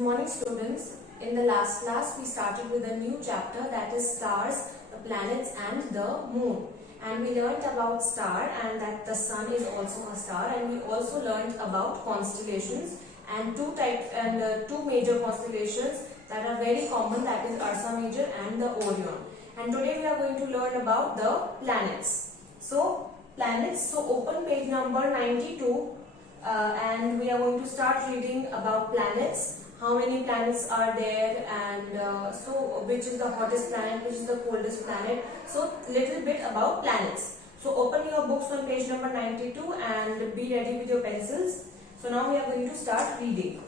Good morning students. In the last class we started with a new chapter, that is stars, the planets and the moon. And we learnt about star and that the sun is also a star, and we also learnt about constellations and two major constellations that are very common, that is Ursa Major and the Orion. And today we are going to learn about the planets. So planets, so open page number 92 and we are going to start reading about planets. How many planets are there, and so which is the hottest planet, which is the coldest planet. So little bit about planets. So open your books on page number 92 and be ready with your pencils. So now we are going to start reading.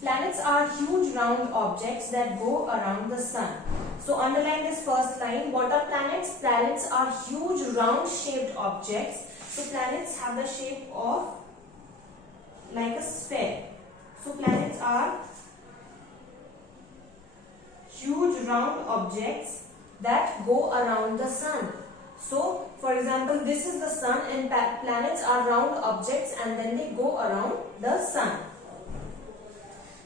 Planets are huge round objects that go around the sun. So underline this first line. What are planets? Planets are huge round shaped objects. So planets have the shape of like a sphere. So planets are huge round objects that go around the sun. So for example, this is the sun, and planets are round objects and then they go around the sun.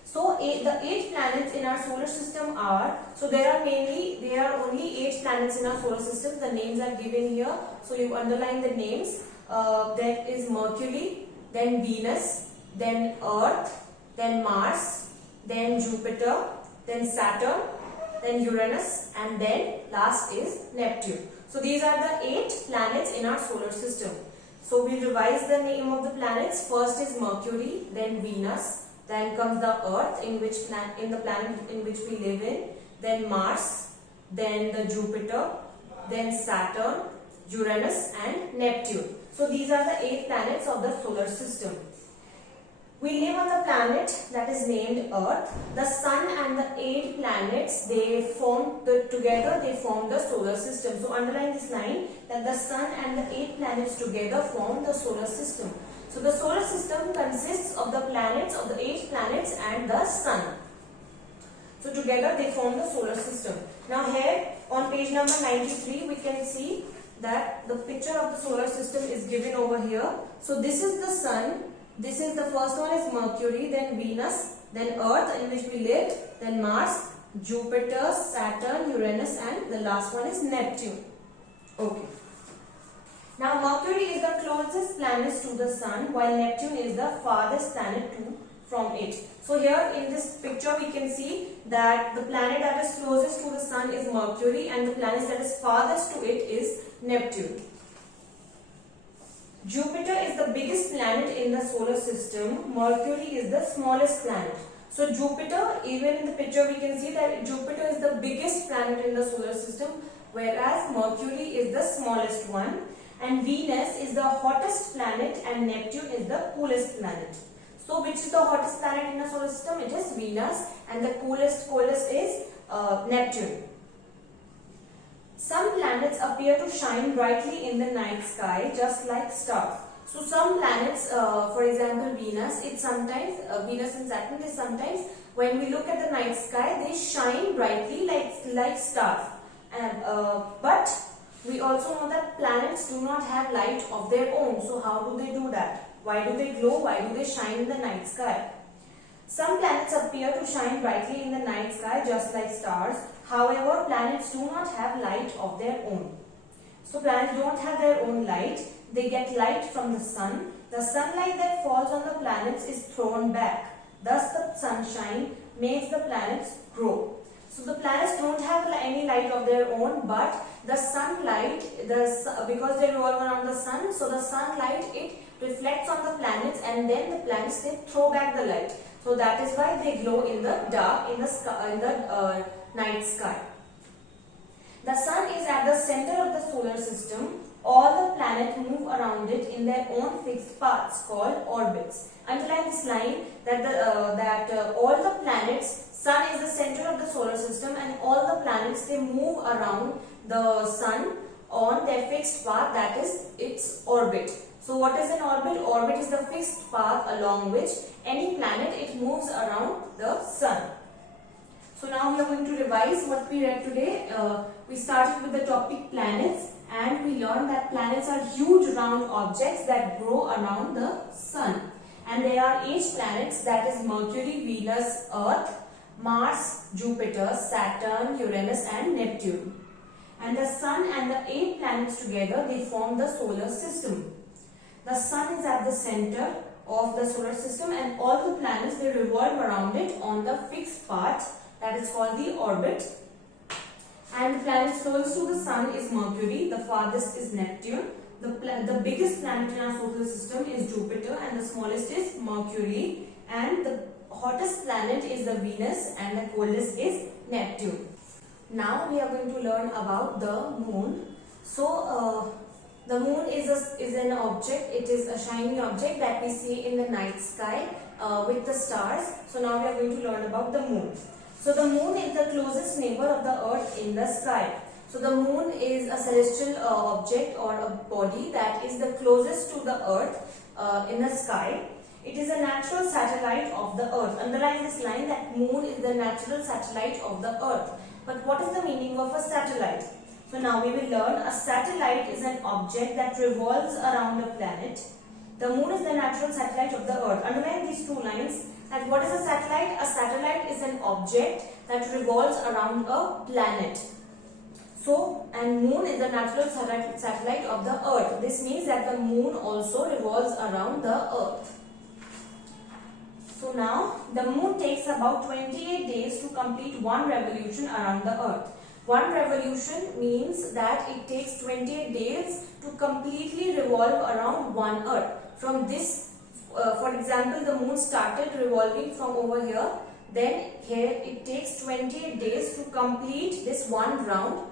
So the 8 planets in our solar system are, so there are only 8 planets in our solar system. The names are given here. So you underline the names. That is Mercury, then Venus, then Earth, then Mars, then Jupiter, then Saturn, then Uranus, and then last is Neptune. So these are the 8 planets in our solar system. So we revise the name of the planets. First is Mercury, then Venus, then comes the Earth, the planet in which we live in, then Mars, then the Jupiter, then Saturn, Uranus, and Neptune. So these are the 8 planets of the solar system. We live on the planet that is named Earth. The sun and the 8 planets, they form the solar system. So underline this line, that the sun and the 8 planets together form the solar system. So the solar system consists of the planets, of the 8 planets and the sun. So together they form the solar system. Now here on page number 93 we can see that the picture of the solar system is given over here. So this is the sun. This is the first one is Mercury, then Venus, then Earth in which we live, then Mars, Jupiter, Saturn, Uranus, and the last one is Neptune. Okay. Now Mercury is the closest planet to the sun, while Neptune is the farthest planet from it. So here in this picture we can see that the planet that is closest to the sun is Mercury and the planet that is farthest to it is Neptune. Jupiter is the biggest planet in the solar system. Mercury is the smallest planet. So Jupiter, even in the picture we can see that Jupiter is the biggest planet in the solar system, whereas Mercury is the smallest one. And Venus is the hottest planet and Neptune is the coolest planet. So which is the hottest planet in the solar system? It is Venus, and the coldest is Neptune. Some planets appear to shine brightly in the night sky just like stars. So some planets, for example Venus, Venus and Saturn, sometimes when we look at the night sky they shine brightly like stars. And but we also know that planets do not have light of their own. So how do they do that? Why do they glow? Why do they shine in the night sky? Some planets appear to shine brightly in the night sky just like stars. However, planets do not have light of their own. So planets don't have their own light. They get light from the sun. The sunlight that falls on the planets is thrown back. Thus the sunshine makes the planets grow. So the planets don't have any light of their own, but the sunlight, because they revolve around the sun, so the sunlight, it reflects on the planets, and then the planets, they throw back the light. So that is why they glow in the dark, in the night sky. The sun is at the center of the solar system. All the planets move around it in their own fixed paths called orbits. Underline this line, that all the planets, sun is the center of the solar system, and all the planets, they move around the sun on their fixed path, that is its orbit. So what is an orbit? Orbit is the fixed path along which any planet, it moves around the sun. So now we are going to revise what we read today. We started with the topic planets, and we learned that planets are huge round objects that grow around the sun. and there are 8 planets, that is Mercury, Venus, Earth, Mars, Jupiter, Saturn, Uranus and Neptune. And the Sun and the 8 planets together, they form the solar system. The Sun is at the center of the solar system, and all the planets, they revolve around it on the fixed path, that is called the orbit. And the planet closest to the Sun is Mercury, the farthest is Neptune. The biggest planet in our solar system is Jupiter, and the smallest is Mercury, and the hottest planet is the Venus, and the coldest is Neptune. Now we are going to learn about the moon. So the moon is an object, it is a shiny object that we see in the night sky with the stars. So now we are going to learn about the moon. So the moon is the closest neighbor of the earth in the sky. So the moon is a celestial object or a body that is the closest to the earth in the sky. It is a natural satellite of the earth. Underline this line, that moon is the natural satellite of the earth. But what is the meaning of a satellite? So now we will learn, a satellite is an object that revolves around a planet. The moon is the natural satellite of the earth. Underline these 2 lines, that what is a satellite? A satellite is an object that revolves around a planet. So, and moon is the natural satellite of the earth. This means that the moon also revolves around the earth. So now, the moon takes about 28 days to complete one revolution around the earth. One revolution means that it takes 28 days to completely revolve around one earth. From this, for example, the moon started revolving from over here. Then here it takes 28 days to complete this one round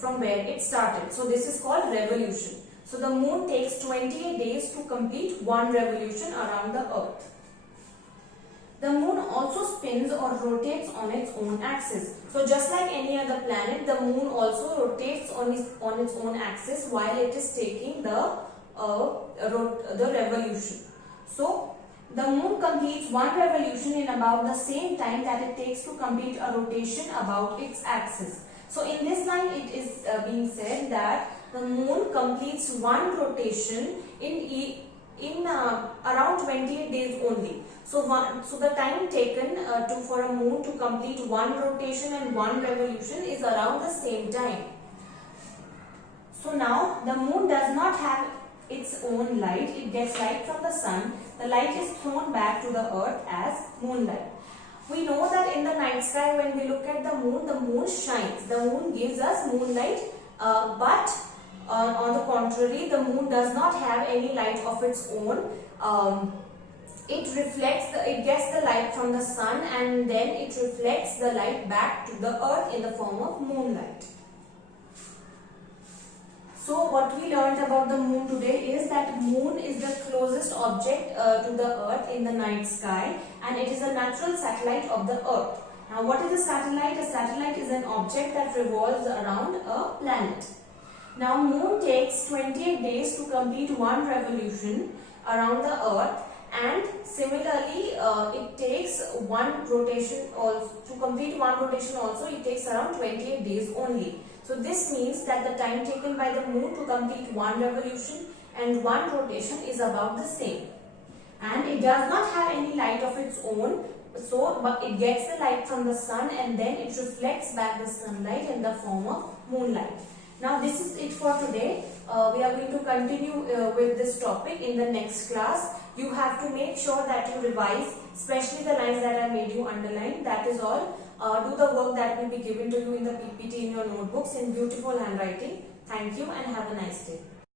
from where it started. So this is called revolution. So the moon takes 28 days to complete one revolution around the earth. The moon also spins or rotates on its own axis. So just like any other planet, the moon also rotates on its own axis while it is taking the revolution. So the moon completes one revolution in about the same time that it takes to complete a rotation about its axis. So in this line it is being said that the moon completes one rotation in around 28 days only. So the time taken for a moon to complete one rotation and one revolution is around the same time. So now the moon does not have its own light, it gets light from the sun. The light is thrown back to the earth as moonlight. We know that in the night sky, when we look at the moon shines. The moon gives us moonlight, but on the contrary, the moon does not have any light of its own. It gets the light from the sun, and then it reflects the light back to the earth in the form of moonlight. So what we learned about the moon today is that moon is the closest object to the earth in the night sky, and it is a natural satellite of the earth. Now what is a satellite? A satellite is an object that revolves around a planet. Now moon takes 28 days to complete one revolution around the earth, and similarly it takes one rotation also. To complete one rotation also it takes around 28 days only. So this means that the time taken by the moon to complete one revolution and one rotation is about the same. And it does not have any light of its own, but it gets the light from the sun, and then it reflects back the sunlight in the form of moonlight. Now this is it for today. We are going to continue with this topic in the next class. You have to make sure that you revise, especially the lines that I made you underline. That is all. Do the work that will be given to you in the PPT in your notebooks in beautiful handwriting. Thank you and have a nice day.